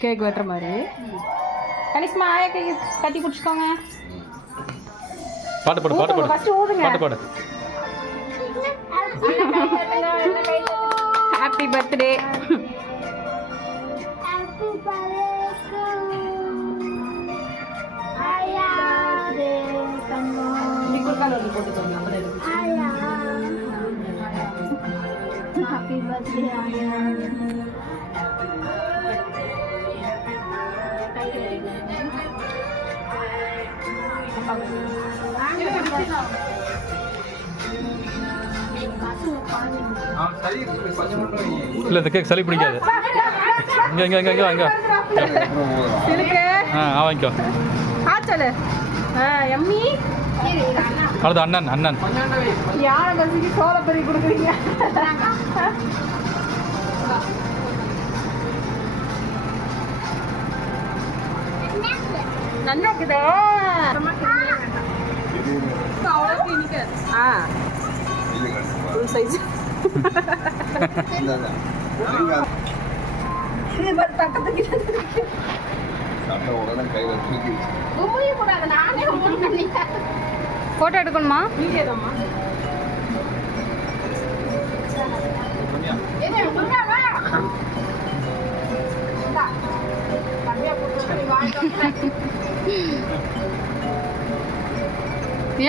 Cake வெட்டுற மாதிரி. கனிஷ்மா ஆயா கேக் கட்டி பிடிச்சிக்கோங்க. பாட்டு பாடு பாட்டு பாடு ஃபர்ஸ்ட் ஊதுங்க. பாட்டு பாடு. Happy birthday. Happy birthday, Aya. இல்லை இந்த கேக் சளி பிடிக்காது. இங்கே இங்கே இங்கே இங்கே வாங்க. வாங்கிக்கோ. சொல்லு. எம்மி. அது அண்ணன் அண்ணன். யாரை பசிக்கு சோள பொரி கொடுக்குறீங்க? நல்லா இருக்குதே. சைஸ் போட்டோ எடுக்கணுமா?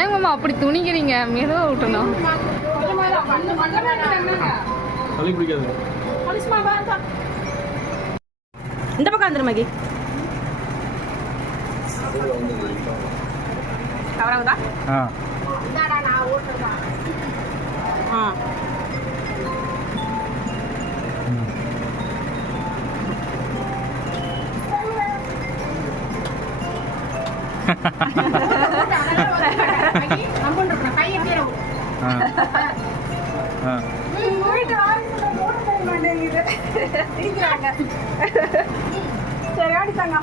ஏங்கம்மா அப்படி துணிக்கிறீங்க? மெதுவாக விட்டணும். இந்த பக்கம் வந்துரு மகி. கவராகுதா? சரி ஆடித்தாங்க.